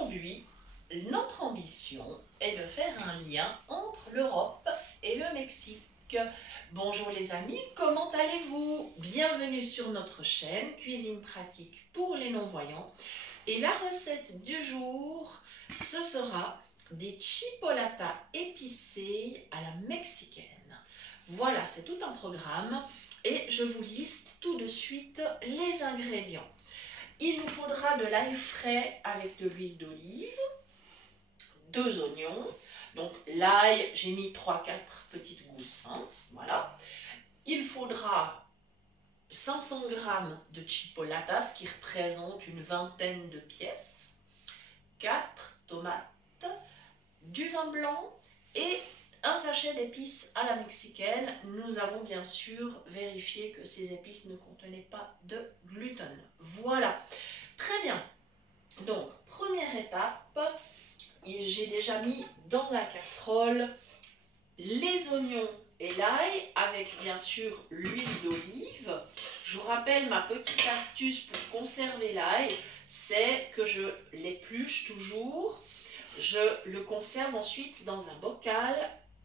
Aujourd'hui, notre ambition est de faire un lien entre l'Europe et le Mexique. Bonjour les amis, comment allez-vous? Bienvenue sur notre chaîne Cuisine pratique pour les non-voyants. Et la recette du jour, ce sera des chipolatas épicés à la mexicaine. Voilà, c'est tout un programme et je vous liste tout de suite les ingrédients. Il nous faudra de l'ail frais avec de l'huile d'olive, 2 oignons. Donc l'ail, j'ai mis 3-4 petites gousses, voilà. Il faudra 500 g de chipolatas, ce qui représente une vingtaine de pièces, 4 tomates, du vin blanc et un sachet d'épices à la mexicaine. Nous avons bien sûr vérifié que ces épices ne contenaient pas de gluten. Voilà, très bien. Donc, première étape, j'ai déjà mis dans la casserole les oignons et l'ail avec bien sûr l'huile d'olive. Je vous rappelle ma petite astuce pour conserver l'ail, c'est que je l'épluche toujours. Je le conserve ensuite dans un bocal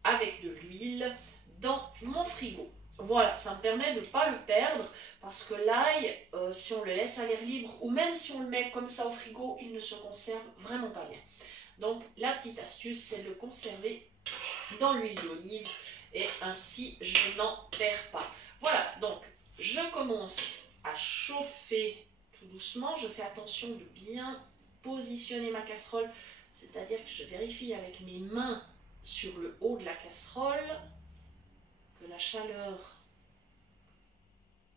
avec de l'huile dans mon frigo. Voilà, ça me permet de ne pas le perdre parce que l'ail, si on le laisse à l'air libre ou même si on le met comme ça au frigo, il ne se conserve vraiment pas bien. Donc la petite astuce, c'est de le conserver dans l'huile d'olive et ainsi je n'en perds pas. Voilà, donc je commence à chauffer tout doucement. Je fais attention de bien positionner ma casserole, c'est-à-dire que je vérifie avec mes mains sur le haut de la casserole que la chaleur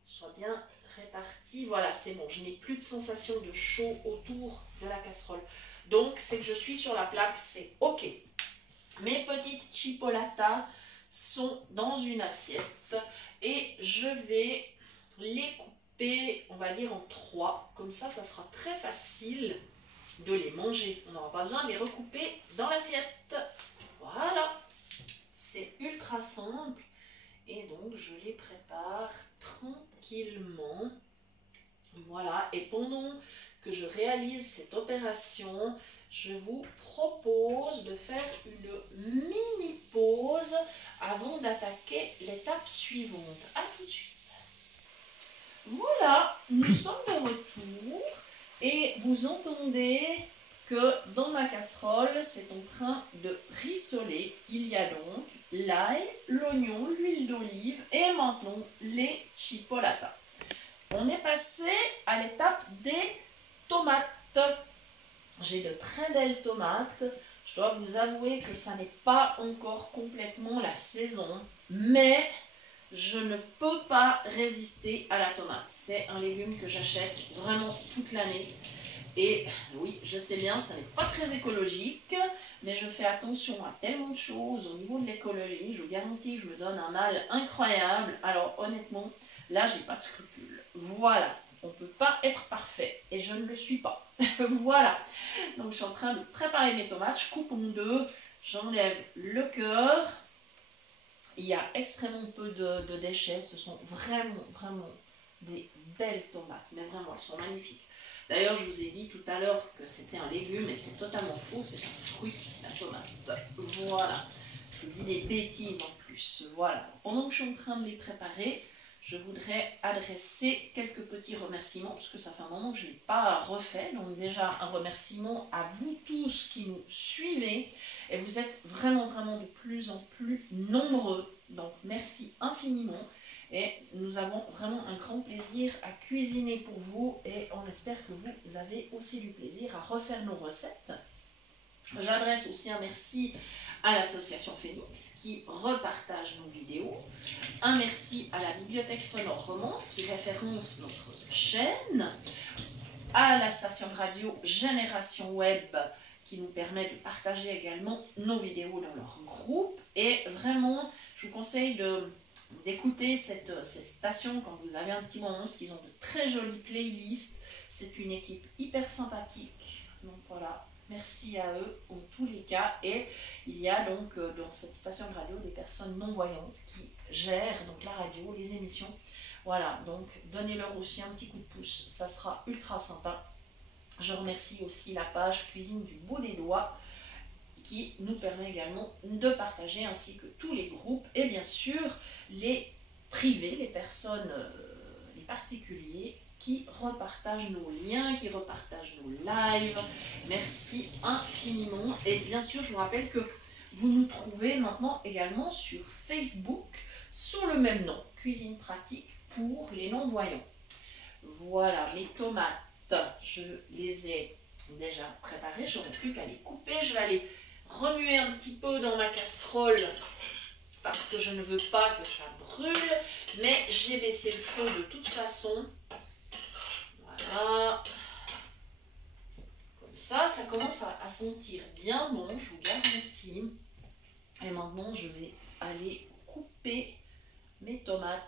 soit bien répartie. Voilà, c'est bon, je n'ai plus de sensation de chaud autour de la casserole. Donc, c'est que je suis sur la plaque, c'est OK. Mes petites chipolatas sont dans une assiette et je vais les couper, on va dire en 3. Comme ça, ça sera très facile de les manger. On n'aura pas besoin de les recouper dans l'assiette. Voilà, c'est ultra simple. Et donc, je les prépare tranquillement. Voilà, et pendant que je réalise cette opération, je vous propose de faire une mini pause avant d'attaquer l'étape suivante. À tout de suite. Voilà, nous sommes de retour et vous entendez que dans ma casserole, c'est en train de rissoler. Il y a donc l'ail, l'oignon, l'huile d'olive et maintenant les chipolatas. On est passé à l'étape des tomates. J'ai de très belles tomates. Je dois vous avouer que ça n'est pas encore complètement la saison, mais je ne peux pas résister à la tomate. C'est un légume que j'achète vraiment toute l'année. Et oui, je sais bien, ça n'est pas très écologique, mais je fais attention à tellement de choses au niveau de l'écologie. Je vous garantis que je me donne un mal incroyable. Alors honnêtement, là, j'ai pas de scrupules. Voilà, on ne peut pas être parfait et je ne le suis pas. Voilà, donc je suis en train de préparer mes tomates. Je coupe en 2, j'enlève le cœur. Il y a extrêmement peu de déchets. Ce sont vraiment des belles tomates, mais vraiment, elles sont magnifiques. D'ailleurs, je vous ai dit tout à l'heure que c'était un légume et c'est totalement faux, c'est un fruit, la tomate. Voilà, je vous dis des bêtises en plus. Voilà, pendant que je suis en train de les préparer, je voudrais adresser quelques petits remerciements, parce que ça fait un moment que je ne l'ai pas refait. Donc déjà, un remerciement à vous tous qui nous suivez. Et vous êtes vraiment de plus en plus nombreux. Donc merci infiniment. Et nous avons vraiment un grand plaisir à cuisiner pour vous. Et on espère que vous avez aussi du plaisir à refaire nos recettes. J'adresse aussi un merci à l'association Phoenix qui repartage nos vidéos. Un merci à la Bibliothèque Sonore Romande qui référence notre chaîne. À la station de radio Génération Web qui nous permet de partager également nos vidéos dans leur groupe. Et vraiment, je vous conseille d'écouter cette station quand vous avez un petit moment, parce qu'ils ont de très jolies playlists. C'est une équipe hyper sympathique. Donc voilà. Merci à eux en tous les cas. Et il y a donc dans cette station de radio des personnes non-voyantes qui gèrent donc la radio, les émissions. Voilà, donc donnez-leur aussi un petit coup de pouce, ça sera ultra sympa. Je remercie aussi la page Cuisine du bout des doigts qui nous permet également de partager, ainsi que tous les groupes et bien sûr les privés, les personnes, les particuliers qui repartagent nos liens, qui repartagent nos lives. Merci infiniment. Et bien sûr, je vous rappelle que vous nous trouvez maintenant également sur Facebook sous le même nom, Cuisine Pratique pour les non-voyants. Voilà, mes tomates, je les ai déjà préparées, je n'aurai plus qu'à les couper. Je vais aller remuer un petit peu dans ma casserole parce que je ne veux pas que ça brûle, mais j'ai baissé le feu de toute façon. Voilà, comme ça commence à sentir bien bon, je vous garantis. Et maintenant, je vais aller couper mes tomates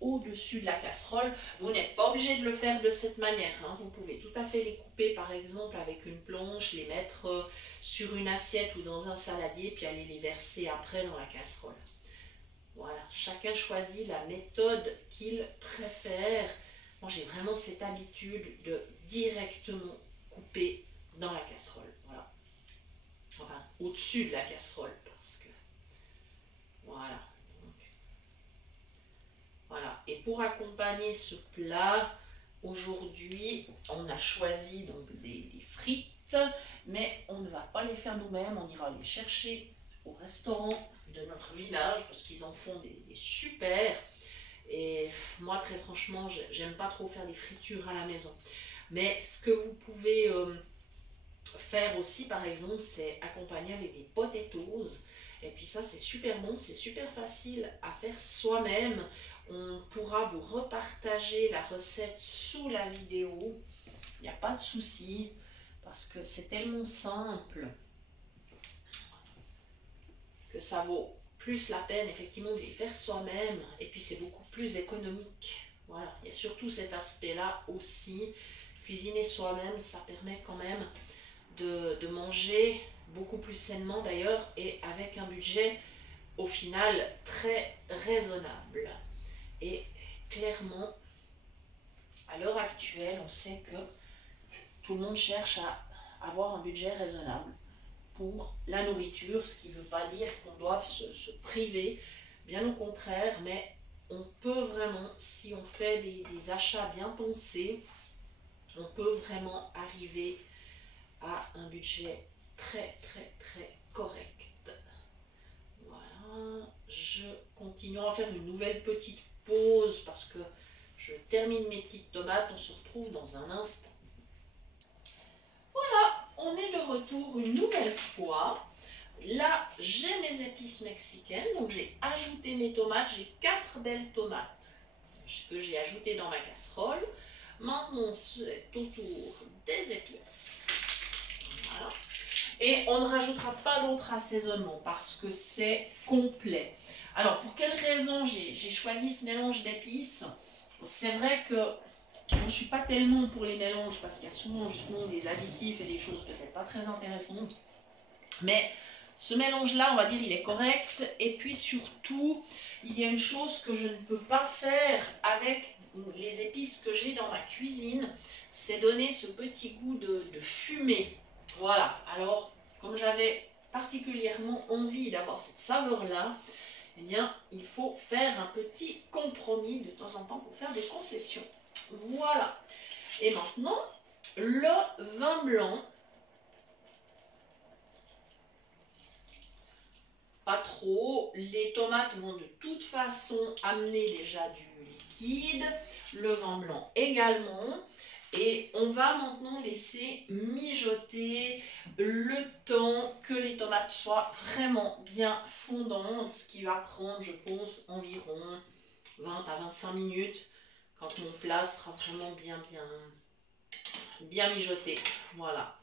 au-dessus de la casserole. Vous n'êtes pas obligé de le faire de cette manière, hein. Vous pouvez tout à fait les couper par exemple avec une planche, les mettre sur une assiette ou dans un saladier, puis aller les verser après dans la casserole. Voilà, chacun choisit la méthode qu'il préfère. Moi j'ai vraiment cette habitude de directement couper dans la casserole. Voilà. Enfin, au-dessus de la casserole, parce que voilà. Voilà, et pour accompagner ce plat, aujourd'hui, on a choisi donc des frites, mais on ne va pas les faire nous-mêmes, on ira les chercher au restaurant de notre village, parce qu'ils en font des super. Et moi, très franchement, j'aime pas trop faire des fritures à la maison. Mais ce que vous pouvez faire aussi, par exemple, c'est accompagner avec des potatoes. Et puis ça, c'est super bon, c'est super facile à faire soi-même. On pourra vous repartager la recette sous la vidéo. Il n'y a pas de souci, parce que c'est tellement simple que ça vaut plus la peine, effectivement, de les faire soi-même. Et puis, c'est beaucoup plus économique. Voilà, il y a surtout cet aspect-là aussi. Cuisiner soi-même, ça permet quand même de manger beaucoup plus sainement d'ailleurs, et avec un budget au final très raisonnable. Et clairement, à l'heure actuelle, on sait que tout le monde cherche à avoir un budget raisonnable pour la nourriture, ce qui ne veut pas dire qu'on doive se priver, bien au contraire, mais on peut vraiment, si on fait des achats bien pensés, on peut vraiment arriver à un budget très correct. Voilà, je continue à faire une nouvelle petite pause parce que je termine mes petites tomates. On se retrouve dans un instant. Voilà, on est de retour une nouvelle fois. Là, j'ai mes épices mexicaines, donc j'ai ajouté mes tomates. J'ai 4 belles tomates que j'ai ajoutées dans ma casserole. Maintenant, c'est au tour des épices. Voilà. Et on ne rajoutera pas d'autres assaisonnements parce que c'est complet. Alors, pour quelle raison j'ai choisi ce mélange d'épices? C'est vrai que moi, je ne suis pas tellement pour les mélanges parce qu'il y a souvent justement des additifs et des choses peut-être pas très intéressantes. Mais ce mélange-là, on va dire, il est correct. Et puis surtout, il y a une chose que je ne peux pas faire avec les épices que j'ai dans ma cuisine, c'est donner ce petit goût de fumée. Voilà, alors comme j'avais particulièrement envie d'avoir cette saveur-là, eh bien, il faut faire un petit compromis de temps en temps pour faire des concessions. Voilà. Et maintenant, le vin blanc. Pas trop. Les tomates vont de toute façon amener déjà du liquide. Le vin blanc également. Et on va maintenant laisser mijoter le temps que les tomates soient vraiment bien fondantes, ce qui va prendre, je pense, environ 20 à 25 minutes quand mon plat sera vraiment bien mijoté. Voilà.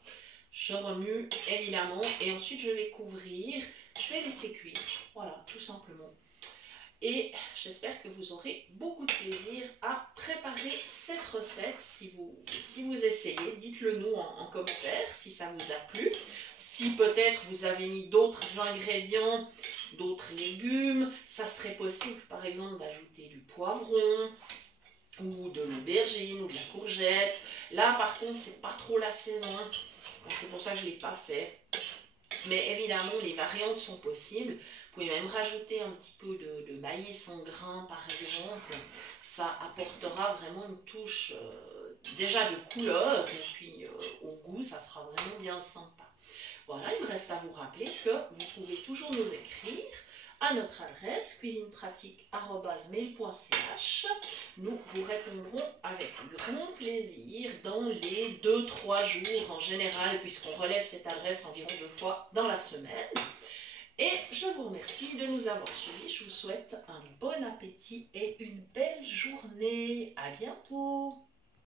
Je remue évidemment et ensuite je vais couvrir, je vais laisser cuire. Voilà, tout simplement. Et j'espère que vous aurez beaucoup de plaisir à préparer cette recette. Si vous essayez, dites-le nous en commentaire si ça vous a plu. Si peut-être vous avez mis d'autres ingrédients, d'autres légumes, ça serait possible par exemple d'ajouter du poivron, ou de l'aubergine, ou de la courgette. Là, par contre, c'est pas trop la saison. C'est pour ça que je ne l'ai pas fait. Mais évidemment, les variantes sont possibles. Vous pouvez même rajouter un petit peu de maïs en grains, par exemple. Ça apportera vraiment une touche déjà de couleur. Et puis, au goût, ça sera vraiment bien sympa. Voilà, il me reste à vous rappeler que vous pouvez toujours nous écrire à notre adresse cuisinepratique@mail.ch. Nous vous répondrons avec grand plaisir dans les 2-3 jours en général, puisqu'on relève cette adresse environ 2 fois dans la semaine. Et je vous remercie de nous avoir suivis. Je vous souhaite un bon appétit et une belle journée. À bientôt.